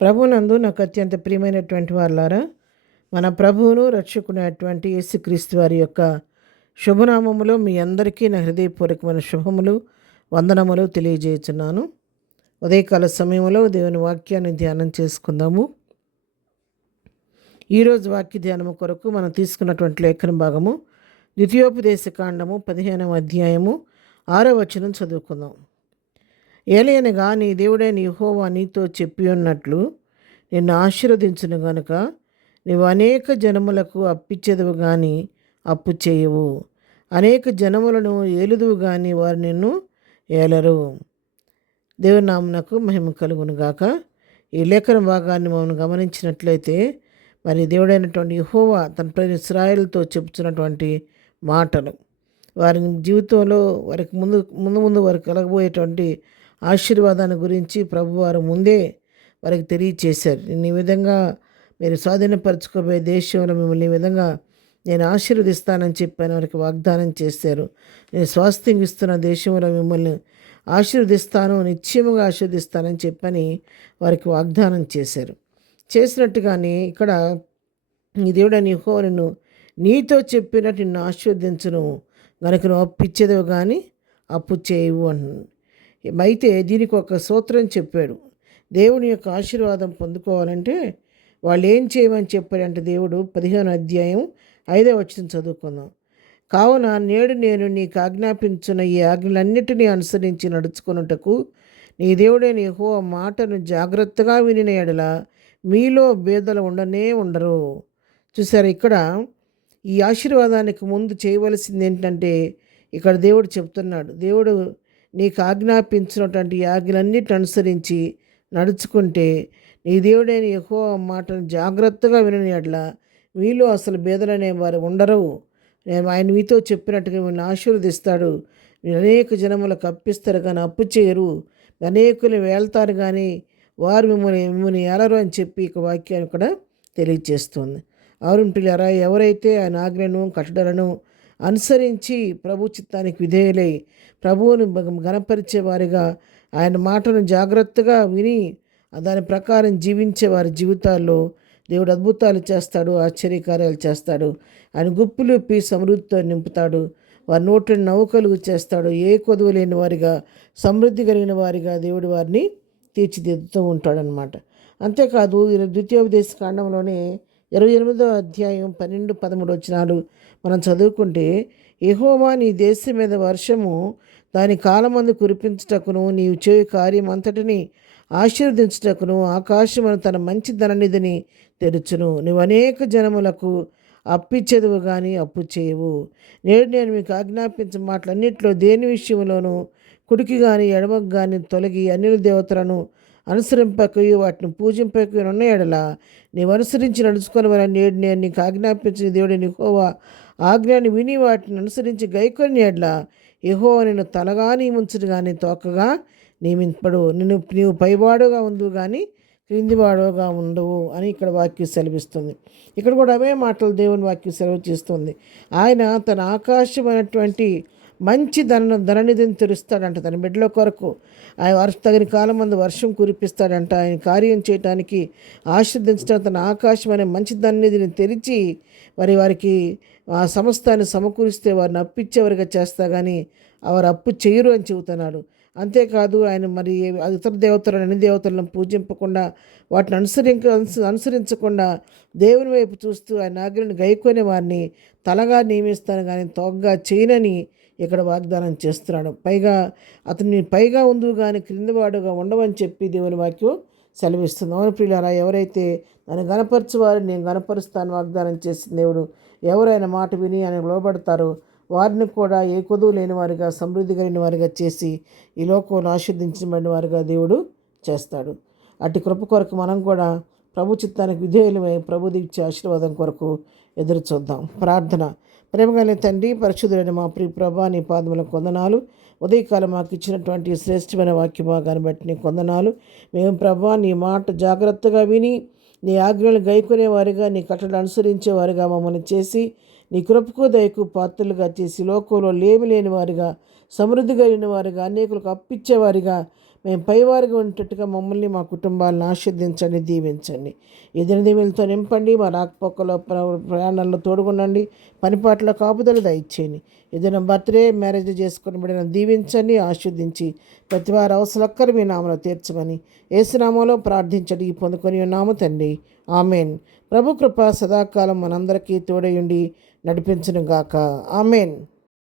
ప్రభునందు నాకు అత్యంత ప్రియమైనటువంటి వారులారా, మన ప్రభువును రక్షకునైనటువంటి యేసుక్రీస్తు వారి యొక్క శుభనామములో మీ అందరికీ నా హృదయపూర్వకమైన శుభములు, వందనములు తెలియజేయుచున్నాను. ఉదయకాల సమయంలో దేవుని వాక్యాన్ని ధ్యానం చేసుకుందాము. ఈరోజు వాక్య ధ్యానము కొరకు మనం తీసుకున్నటువంటి లేఖన భాగము ద్వితీయోపదేశ కాండము 15వ అధ్యాయము 6వ వచనం చదువుకుందాం. ఏలయనగా నీ దేవుడైన యెహోవా నీతో చెప్పి ఉన్నట్లు నిన్ను ఆశీర్వదించును గనుక నీవు అనేక జనములకు అప్పిచ్చేదవు కానీ అప్పు చేయవు, అనేక జనములను ఏలుదువు కానీ వారు నిన్ను ఏలరు. దేవుని నామమునకు మహిమ కలుగును గాక. ఈ లేఖన భాగాన్ని మనం గమనించినట్లయితే మరి దేవుడైనటువంటి యెహోవా తన ప్రజలు ఇశ్రాయేలుతో చెప్తున్నటువంటి మాటలు, వారి జీవితంలో వారికి ముందు వారికి కలగబోయేటువంటి ఆశీర్వాదాన్ని గురించి ప్రభువారు ముందే వారికి తెలియచేశారు. ఈ విధంగా మీరు స్వాధీనపరచుకోబోయే దేశంలో మిమ్మల్ని ఈ విధంగా నేను ఆశీర్వదిస్తానని చెప్పాను వారికి వాగ్దానం చేశారు. నేను స్వాస్థ్యం ఇస్తున్న దేశంలో మిమ్మల్ని ఆశీర్వదిస్తాను, నిశ్చయముగా ఆశీర్వదిస్తానని చెప్పని వారికి వాగ్దానం చేశారు. చేసినట్టుగానే ఇక్కడ నీ దేవుడైన యెహోవా నిన్ను నీతో చెప్పినట్టు నిన్ను ఆశీర్వదించును గనుక నువ్వు అప్పిచ్చేదవు కానీ అప్పు చేయవు అంటున్నాను. అయితే దీనికి ఒక సూత్రం చెప్పాడు. దేవుని యొక్క ఆశీర్వాదం పొందుకోవాలంటే వాళ్ళు ఏం చేయమని చెప్పాడంటే దేవుడు 15వ అధ్యాయం 5వ వచనం చదువుకుందాం. కావున నేడు నేను నీకు ఆజ్ఞాపించిన ఈ ఆజ్ఞలన్నిటినీ అనుసరించి నడుచుకొనుటకు నీ దేవుడైన యెహోవా మాటను జాగ్రత్తగా వినిన ఎడల మీలో బేదలు ఉండరు. చూసారు, ఇక్కడ ఈ ఆశీర్వాదానికి ముందు చేయవలసింది ఏంటంటే ఇక్కడ దేవుడు చెప్తున్నాడు, దేవుడు నీకు ఆజ్ఞాపించినటువంటి ఆజ్ఞలన్నిటిని అనుసరించి నడుచుకుంటే నీ దేవుడైన యెహోవా మాటను జాగ్రత్తగా వినని యెడల మీలో అసలు బేదలనే వారు ఉండరు. నేను ఆయన మీతో చెప్పినట్టుగా మిమ్మల్ని ఆశీర్వదిస్తాడు. మీరు అనేక జనములకు అప్పిస్తారు కానీ అప్పు చేయరు, అనేకులు వెళ్తారు కానీ వారు మిమ్మల్ని ఏలరు అని చెప్పి ఇక వాక్యాన్ని ఇక్కడ తెలియజేస్తుంది. అవునుంటులారా, ఎవరైతే ఆయన ఆజ్ఞను కట్టడలను అనుసరించి ప్రభు చిత్తానికి విధేయులై ప్రభువుని గణపరిచే వారిగా ఆయన మాటను జాగ్రత్తగా విని దాని ప్రకారం జీవించే వారి జీవితాల్లో దేవుడు అద్భుతాలు చేస్తాడు, ఆశ్చర్యకార్యాలు చేస్తాడు. ఆయన గుప్పులు విప్పి సమృద్ధితో నింపుతాడు. వారి నోటిని నవ్వు కలుగు చేస్తాడు. ఏ కొదువు లేని వారిగా, సమృద్ధి కలిగిన వారిగా దేవుడు వారిని తీర్చిదిద్దుతూ ఉంటాడనమాట. అంతేకాదు ద్వితీయోపదేశ కాండంలోనే 28వ అధ్యాయం 12-13 వచనాలు మనం చదువుకుంటే, యెహోవా నీ దేశం మీద వర్షము దాని కాలమందు కురిపించుటకును నీవు చేయు కార్యం అంతటిని ఆశీర్వదించుటకును ఆకాశమును తన మంచి ధననిధిని తెరుచును. నువ్వు అనేక జనములకు అప్పిచ్చేదవు కానీ అప్పు చేయవు. నేడు నేను మీకు ఆజ్ఞాపించిన మాటలన్నింటిలో దేని విషయంలోనూ కుడికి కానీ ఎడమకు కానీ తొలగి అన్యుల దేవతలను అనుసరింపకయు వాటిని పూజింపకయు ఉన్న ఎడల నీవు అనుసరించి నడుచుకొని వల్ల నేడు నేను నీకు ఆజ్ఞాపించిన దేవుడైన యెహోవా ఆజ్ఞని విని వాటిని అనుసరించి గైకొని ఎడల యెహోవా నిన్ను తలగా నియమించుడు కానీ తోకగా నియమింపడు. నీవు పైవాడుగా ఉండు కానీ క్రిందివాడుగా ఉండవు అని ఇక్కడ వాక్యం సెలవిస్తుంది. ఇక్కడ కూడా అవే మాటలు దేవుని వాక్యం సెలవు చేస్తుంది. ఆయన తన ఆకాశమైనటువంటి మంచి ధననిధిని తెరుస్తాడంట తన బిడ్డల కొరకు. ఆయన తగిన కాలం మందు వర్షం కురిపిస్తాడంట. ఆయన కార్యం చేయడానికి ఆశీర్వదించడం తన ఆకాశం అనే మంచి ధననిధిని తెరిచి వారికి ఆ సమస్తాన్ని సమకూరిస్తే వారిని అప్పిచ్చేవారిగా చేస్తా కానీ వారు అప్పు చేయరు అని చెబుతున్నాడు. అంతేకాదు ఆయన మరి ఇతర దేవతలను అన్ని దేవతలను పూజింపకుండా వాటిని అనుసరించకుండా దేవుని వైపు చూస్తూ ఆయన ఆజ్ఞలను గైకొని వారిని తలగా నియమిస్తాను కానీ తోగ్గా చేయనని ఇక్కడ వాగ్దానం చేస్తున్నాడు. పైగా ఉండు కానీ క్రిందవాడుగా ఉండవని చెప్పి దేవుని వాక్యం సెలవిస్తుంది. అవును ప్రియులారా, ఎవరైతే నన్ను గణపరచువారు నేను గణపరుస్తాను వాగ్దానం చేసిన దేవుడు, ఎవరైనా మాట విని ఆయన లోబడతారో వారిని కూడా ఏ కొదువు లేని వారిగా, సమృద్ధి కలిగిన వారిగా చేసి ఈ లోకంలో ఆశీర్వదించబడిన వారిగా దేవుడు చేస్తాడు. అట్టి కృప కొరకు మనం కూడా ప్రభు చిత్తానికి విధేయులమై ప్రభు దిచ్చే ఆశీర్వాదం కొరకు ఎదురు చూద్దాం. ప్రార్థన. ప్రేమగల తండ్రి, పరిశుద్ధుడైన మా ప్రియ ప్రభా, నీ పాదములకు వందనాలు. ఉదయకాలం మాకు ఇచ్చినటువంటి శ్రేష్టమైన వాక్య భాగాన్ని బట్టి నీ వందనాలు. మేము ప్రభా నీ మాట జాగ్రత్తగా విని నీ ఆజ్ఞలు గైకొనే వారిగా, నీ కట్టడలు అనుసరించే వారిగా మమ్మల్ని చేసి నీ కృపకు దయకు పాత్రలుగా చేసి లోకంలో లేమి లేని వారిగా, సమృద్ధి కలిగిన వారిగా, అనేకులకు అప్పిచ్చేవారిగా మేము పైవారిగా ఉండేటట్టుగా మమ్మల్ని మా కుటుంబాలను ఆశీర్దించండి, దీవించండి. ఎదురు దీవులతో నింపండి. మా రాకపోకలో ప్రయాణాల్లో తోడుగుండండి. పనిపాట్ల కాపుదలు దయచేయండి. ఏదైనా బర్త్డే మ్యారేజ్ చేసుకుని బిడ్డను దీవించండి, ఆశీర్దించి ప్రతి వారి అవసరక్కరు మీ నామలో తీర్చమని యేసునామంలో ప్రార్థించడి పొందుకొని ఉన్నాము తండ్రి. ఆమెన్. ప్రభు కృప సదాకాలం మనందరికీ తోడయుండి నడిపించును గాక. ఆమెన్.